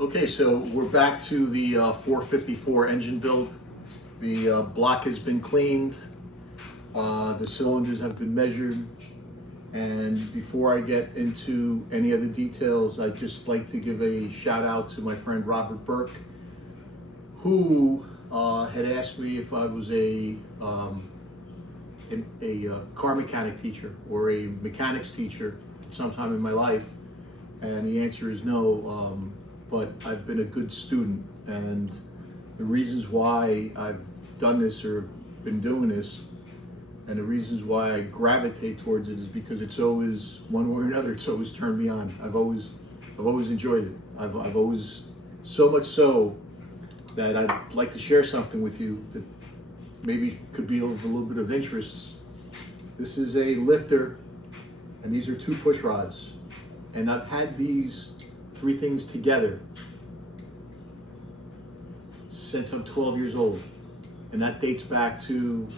Okay, so we're back to the 454 engine build. The block has been cleaned, the cylinders have been measured, and before I get into any other details, I'd just like to give a shout out to my friend Robert Burke, who had asked me if I was a car mechanic teacher or a mechanics teacher at some time in my life, and the answer is no. But I've been a good student, and the reasons why I've done this or been doing this, and the reasons why I gravitate towards it is because it's always, one way or another, it's always turned me on. I've always enjoyed it. I've always, so much so that I'd like to share something with you that maybe could be of a little bit of interest. This is a lifter, and these are 2 push rods, and I've had these 3 things together since I'm 12 years old, and that dates back to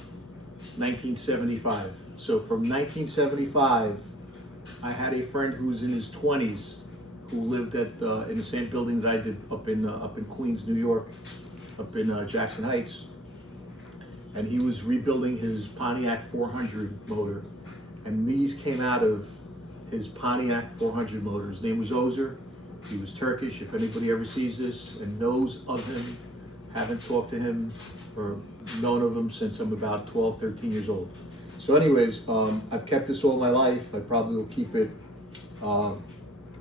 1975. So from 1975, I had a friend who was in his 20s who lived at in the same building that I did up in Queens, New York, up in Jackson Heights, and he was rebuilding his Pontiac 400 motor, and these came out of his Pontiac 400 motor. His name was Ozer. He was Turkish. If anybody ever sees this and knows of him, haven't talked to him or known of him since I'm about 12, 13 years old. So anyways, I've kept this all my life. I probably will keep it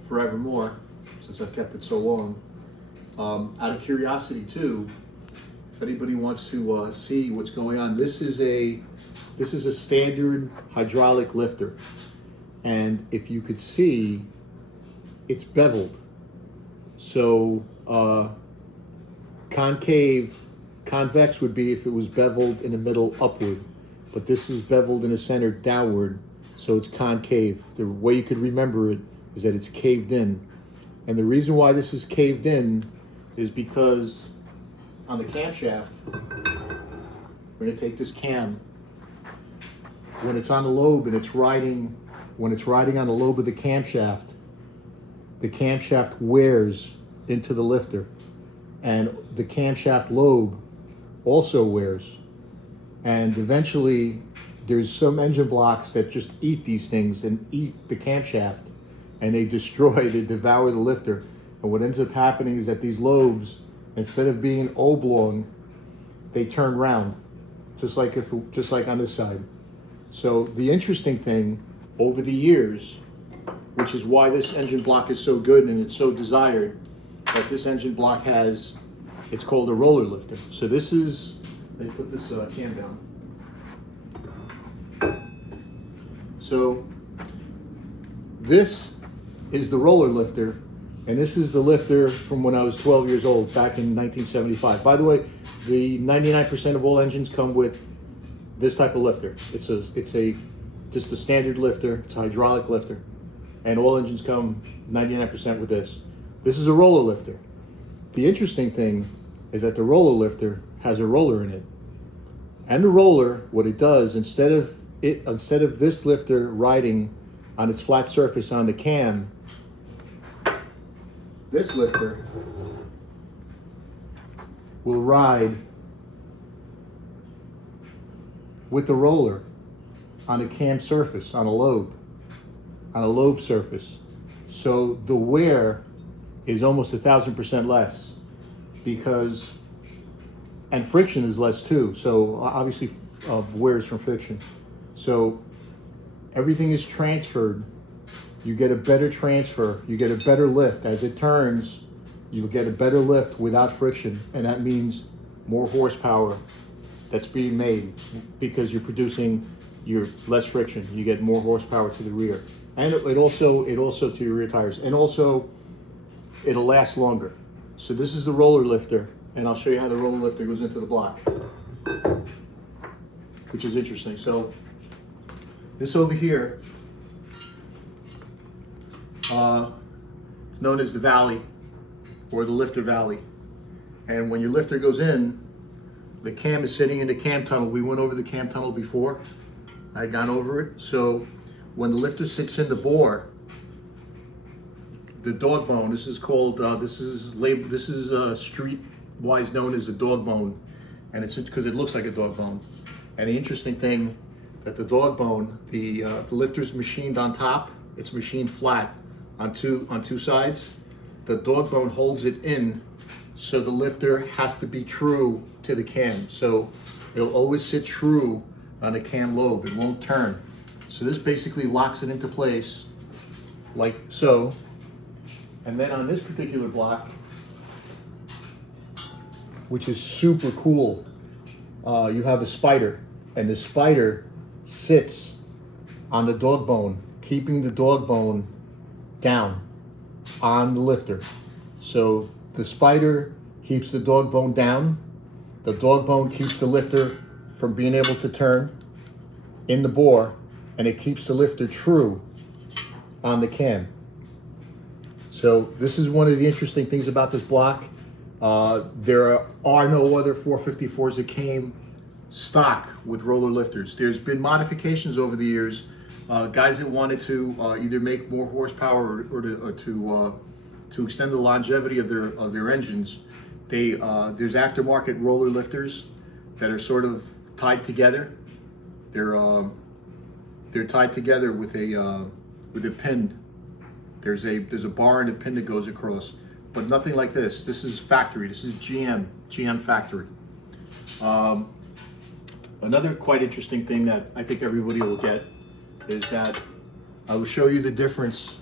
forevermore since I've kept it so long. Out of curiosity too, if anybody wants to see what's going on, this is a standard hydraulic lifter. And if you could see, it's beveled. So convex would be if it was beveled in the middle upward, but this is beveled in the center downward, so it's concave. The way you could remember it is that it's caved in. And the reason why this is caved in is because on the camshaft, we're going to take this cam, when it's on the lobe and it's riding on the lobe of the camshaft wears into the lifter, and the camshaft lobe also wears. And eventually there's some engine blocks that just eat these things and eat the camshaft, and they devour the lifter. And what ends up happening is that these lobes, instead of being oblong, they turn round, just like on this side. So the interesting thing over the years, which is why this engine block is so good and it's so desired, that this engine block has, it's called a roller lifter. So this is, let me put this cam down. So this is the roller lifter, and this is the lifter from when I was 12 years old, back in 1975. By the way, the 99% of all engines come with this type of lifter. It's just a standard lifter. It's a hydraulic lifter, and all engines come 99% with this. This is a roller lifter. The interesting thing is that the roller lifter has a roller in it, and the roller, what it does, instead of this lifter riding on its flat surface on the cam, this lifter will ride with the roller on a cam surface, on a lobe surface. So the wear is almost 1,000% less, because, and friction is less too. So obviously wear is from friction. So everything is transferred. You get a better transfer. You get a better lift. As it turns, you'll get a better lift without friction. And that means more horsepower that's being made, because you're producing less friction. You get more horsepower to the rear. And it also to your rear tires. And also, it'll last longer. So this is the roller lifter, and I'll show you how the roller lifter goes into the block, which is interesting. So this over here, it's known as the valley, or the lifter valley. And when your lifter goes in, the cam is sitting in the cam tunnel. We went over the cam tunnel before. I had gone over it. So when the lifter sits in the bore, the dog bone. This is called this is labeled. This is street-wise known as a dog bone, and it's because it looks like a dog bone. And the interesting thing that the dog bone, the lifter's machined on top. It's machined flat on two sides. The dog bone holds it in, so the lifter has to be true to the cam. So it'll always sit true on the cam lobe. It won't turn. So this basically locks it into place like so. And then on this particular block, which is super cool, you have a spider, and the spider sits on the dog bone, keeping the dog bone down on the lifter. So the spider keeps the dog bone down. The dog bone keeps the lifter from being able to turn in the bore, and it keeps the lifter true on the cam. So this is one of the interesting things about this block. There are no other 454s that came stock with roller lifters. There's been modifications over the years. Guys that wanted to either make more horsepower or to extend the longevity of their engines. There's aftermarket roller lifters that are sort of tied together. They're tied together with a pin. There's a bar and a pin that goes across, but nothing like this. This is factory. This is GM factory. Another quite interesting thing that I think everybody will get is that I will show you the difference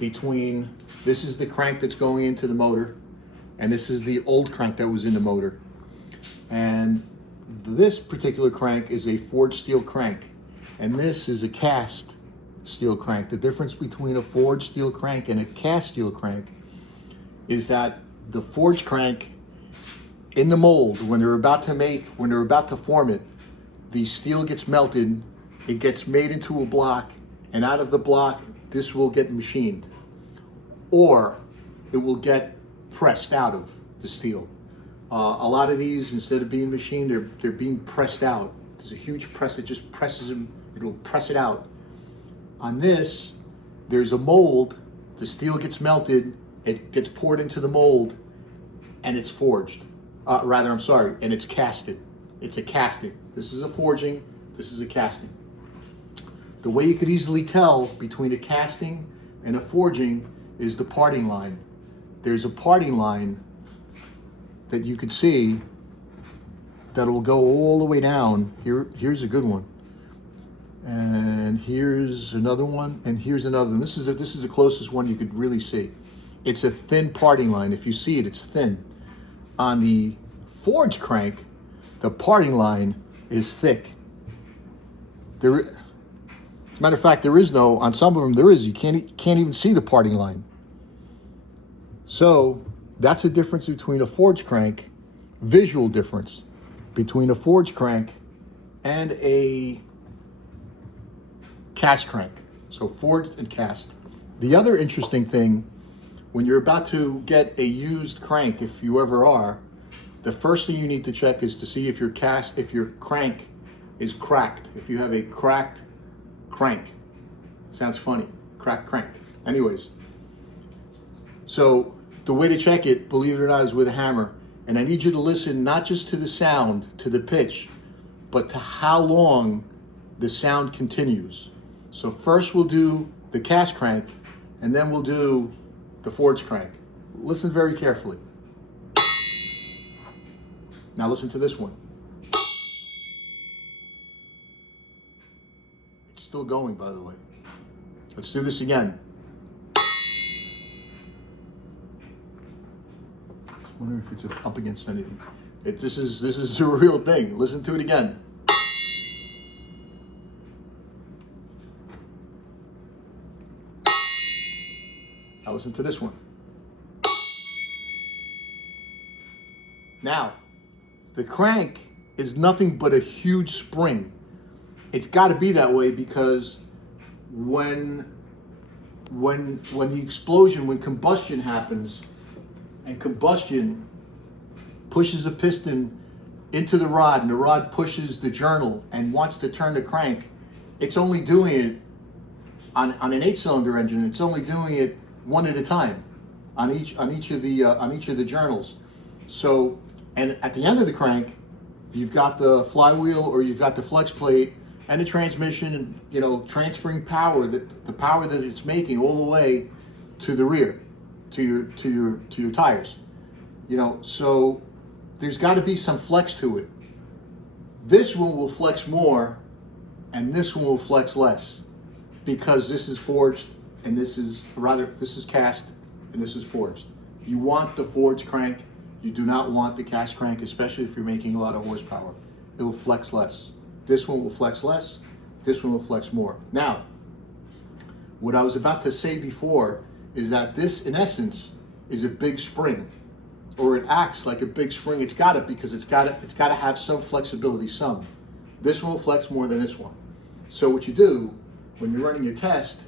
between, this is the crank that's going into the motor, and this is the old crank that was in the motor. And this particular crank is a forged steel crank, and this is a cast steel crank. The difference between a forged steel crank and a cast steel crank is that the forged crank in the mold, when they're about to form it, the steel gets melted, it gets made into a block, and out of the block, this will get machined. Or it will get pressed out of the steel. A lot of these, instead of being machined, they're being pressed out. There's a huge press that just presses them, it'll press it out. On this, there's a mold, the steel gets melted, it gets poured into the mold, and it's forged. And it's casted. It's a casting. This is a forging, this is a casting. The way you could easily tell between a casting and a forging is the parting line. There's a parting line that you could see that will go all the way down. Here's a good one. And here's another one, and here's another one. This is the closest one you could really see. It's a thin parting line. If you see it, it's thin. On the forged crank, the parting line is thick. As a matter of fact, there is no, on some of them there is, you can't even see the parting line. So that's a difference between a forged crank, visual difference between a forged crank and a cast crank. So forged and cast. The other interesting thing, when you're about to get a used crank, if you ever are, the first thing you need to check is to see if your crank is cracked. If you have a cracked crank. Sounds funny, cracked crank. Anyways, so the way to check it, believe it or not, is with a hammer. And I need you to listen not just to the sound, to the pitch, but to how long the sound continues. So first we'll do the cast crank, and then we'll do the forged crank. Listen very carefully. Now listen to this one. It's still going, by the way. Let's do this again. I wonder if it's up against anything. This is a real thing. Listen to it again. Now listen to this one. Now, the crank is nothing but a huge spring. It's got to be that way because when the explosion, when combustion happens, and combustion pushes a piston into the rod, and the rod pushes the journal and wants to turn the crank, it's only doing it on an 8-cylinder engine. It's only doing it one at a time on each of the journals. So, and at the end of the crank, you've got the flywheel or you've got the flex plate and the transmission, and transferring power, the power that it's making all the way to the rear, to your tires. So there's got to be some flex to it. This one will flex more, and this one will flex less, because this is forged and this is cast and this is forged. You want the forged crank. You do not want the cast crank, especially if you're making a lot of horsepower. It will flex less. This one will flex less. This one will flex more. Now, what I was about to say before is that this, in essence, is a big spring, or it acts like a big spring. It's got it because it's got to have some flexibility. Some. This one will flex more than this one. So what you do when you're running your test,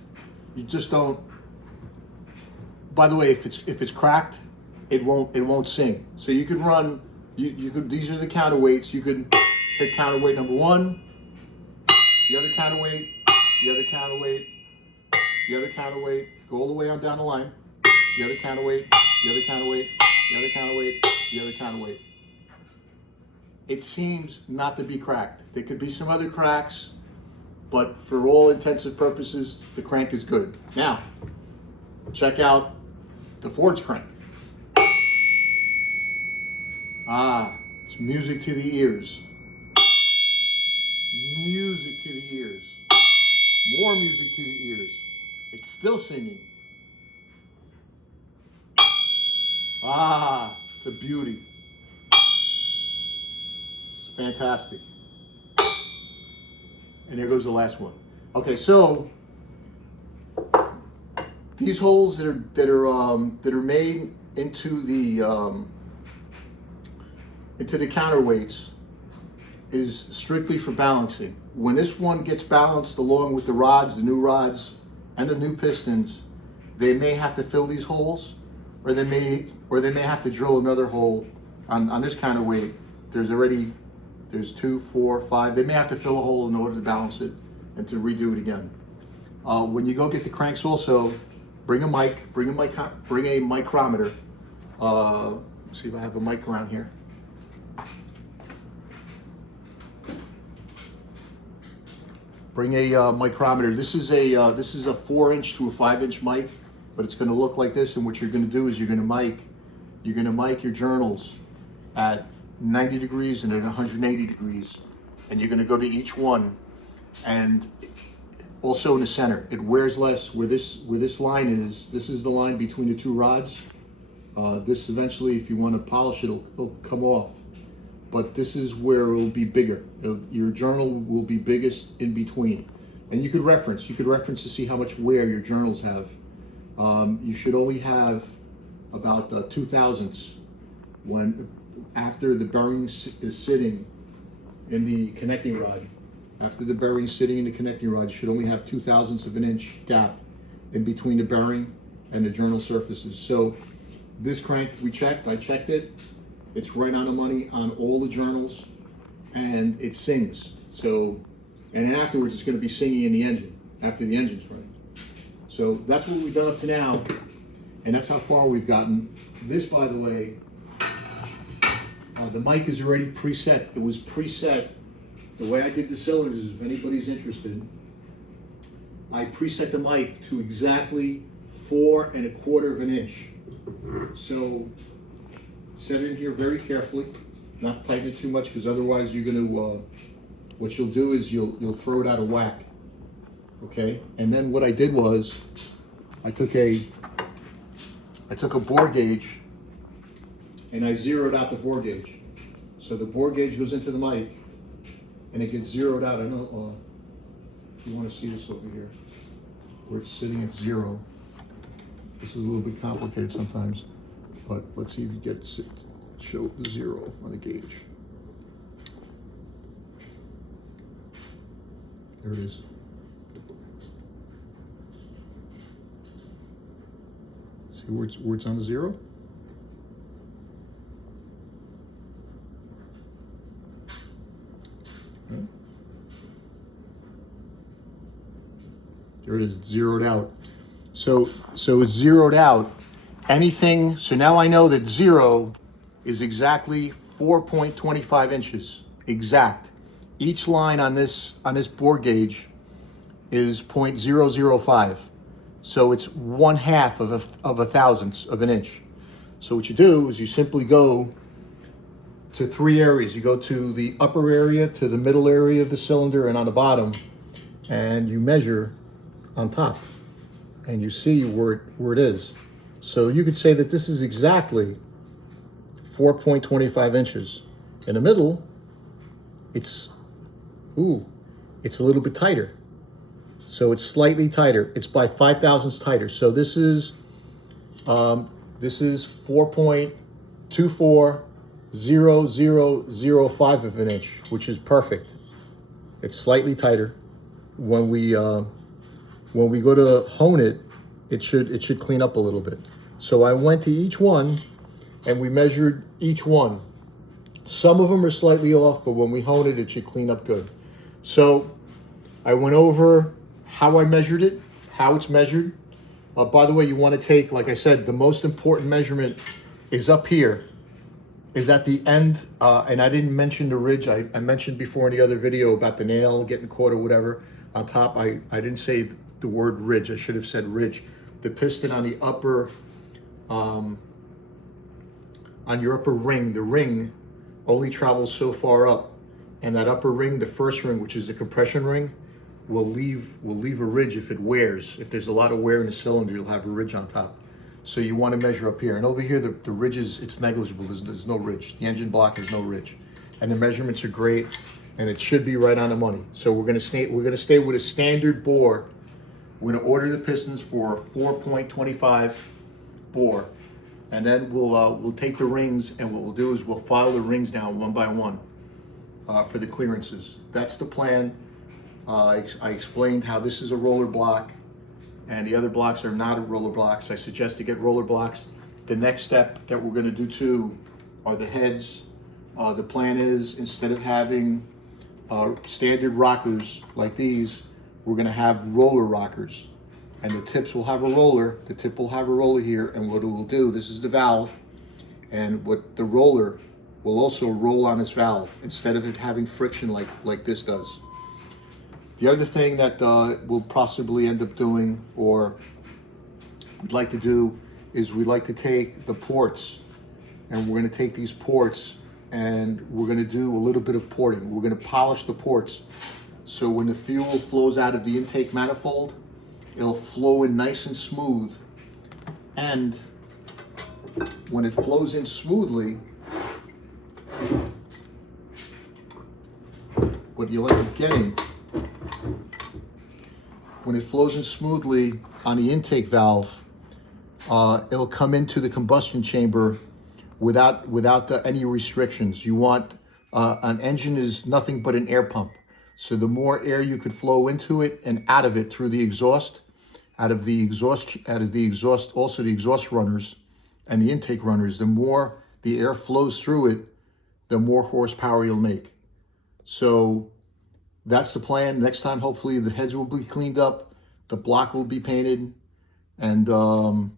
you just don't. By the way, if it's cracked, it won't sing. So you could run. You could. These are the counterweights. You could hit counterweight number 1, the other counterweight, the other counterweight, the other counterweight. Go all the way on down the line. The other counterweight, the other counterweight, the other counterweight, the other counterweight. It seems not to be cracked. There could be some other cracks, but for all intensive purposes, the crank is good. Now, check out the forged crank. It's music to the ears. Music to the ears. More music to the ears. It's still singing. It's a beauty. It's fantastic. And there goes the last one. Okay, so these holes that are made into the counterweights is strictly for balancing. When this one gets balanced along with the rods, the new rods, and the new pistons, they may have to fill these holes, or they may have to drill another hole on this counterweight. There's 2, 4, 5. They may have to fill a hole in order to balance it and to redo it again. When you go get the cranks, also bring a mic, bring a micrometer. See if I have a mic around here. Bring a micrometer. This is a 4-inch to a 5-inch mic, but it's going to look like this. And what you're going to do is you're going to mic your journals at 90 degrees and at 180 degrees, and you're going to go to each one, and also in the center. It wears less. Where this line is, this is the line between the two rods. This eventually, if you want to polish it, it'll come off. But this is where it will be bigger. Your journal will be biggest in between. And you could reference to see how much wear your journals have. You should only have about 2 thousandths after the bearing is sitting in the connecting rod. After the bearing is sitting in the connecting rod, you should only have 2 thousandths of an inch gap in between the bearing and the journal surfaces. So this crank, I checked it. It's right on the money on all the journals, and it sings. So, and then afterwards, it's going to be singing in the engine after the engine's running. So that's what we've done up to now, and that's how far we've gotten. This, by the way, the mic is already preset. It was preset. The way I did the cylinders, if anybody's interested, I preset the mic to exactly 4 1/4 of an inch. So set it in here very carefully, not tighten it too much, because otherwise you're going to, what you'll do is you'll throw it out of whack. Okay, and then what I did was I took a bore gauge and I zeroed out the bore gauge. So the bore gauge goes into the mic and it gets zeroed out. I know if you want to see this over here, where it's sitting at 0. This is a little bit complicated sometimes, but let's see if you get show the 0 on the gauge. There it is. See where it's on the 0? Okay. There it is, zeroed out. So it's zeroed out. Anything, so now I know that 0 is exactly 4.25 inches, exact. Each line on this bore gauge is 0.005. So it's 1/2 of a thousandth of an inch. So what you do is you simply go to 3 areas. You go to the upper area, to the middle area of the cylinder, and on the bottom, and you measure on top, and you see where it is. So you could say that this is exactly 4.25 inches. In the middle, it's a little bit tighter. So it's slightly tighter. It's by 5 thousandths tighter. So this is 4.240005 of an inch, which is perfect. It's slightly tighter. When we go to hone it, it should clean up a little bit. So I went to each one and we measured each one. Some of them are slightly off, but when we hone it, it should clean up good. So I went over how I measured it, how it's measured. By the way, you want to take, like I said, the most important measurement is up here, is at the end. And I didn't mention the ridge. I mentioned before in the other video about the nail getting caught or whatever on top. I didn't say the word ridge. I should have said ridge. The piston on the upper, on your upper ring, the ring only travels so far up. And that upper ring, the first ring, which is the compression ring, will leave a ridge if it wears. If there's a lot of wear in the cylinder, you'll have a ridge on top. So you want to measure up here. And over here, the ridge it's negligible. There's no ridge. The engine block has no ridge. And the measurements are great, and it should be right on the money. So we're gonna stay with a standard bore. We're gonna order the pistons for 4.25 bore. And then we'll take the rings, and what we'll do is we'll file the rings down one by one for the clearances. That's the plan. I explained how this is a roller block and the other blocks are not roller blocks. I suggest to get roller blocks. The next step that we're going to do too are the heads. The plan is, instead of having standard rockers like these, we're going to have roller rockers. And the tips will have a roller. The tip will have a roller here, and what it will do, this is the valve, and what the roller will also roll on this valve instead of it having friction like this does. The other thing that we'll possibly end up doing, or we'd like to do, is we'd like to take the ports, and we're going to take these ports and we're going to do a little bit of porting. We're going to polish the ports, so when the fuel flows out of the intake manifold, it'll flow in nice and smooth. And when it flows in smoothly, what you'll end up getting, when it flows in smoothly on the intake valve, it'll come into the combustion chamber without any restrictions. You want, an engine is nothing but an air pump. So the more air you could flow into it and out of it through the exhaust, also the exhaust runners and the intake runners, the more the air flows through it, the more horsepower you'll make. So that's the plan. Next time, hopefully the heads will be cleaned up, the block will be painted, and I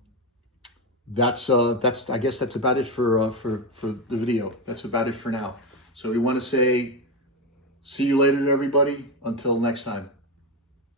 guess that's about it for the video. That's about it for now. So we want to say, see you later, everybody. Until next time.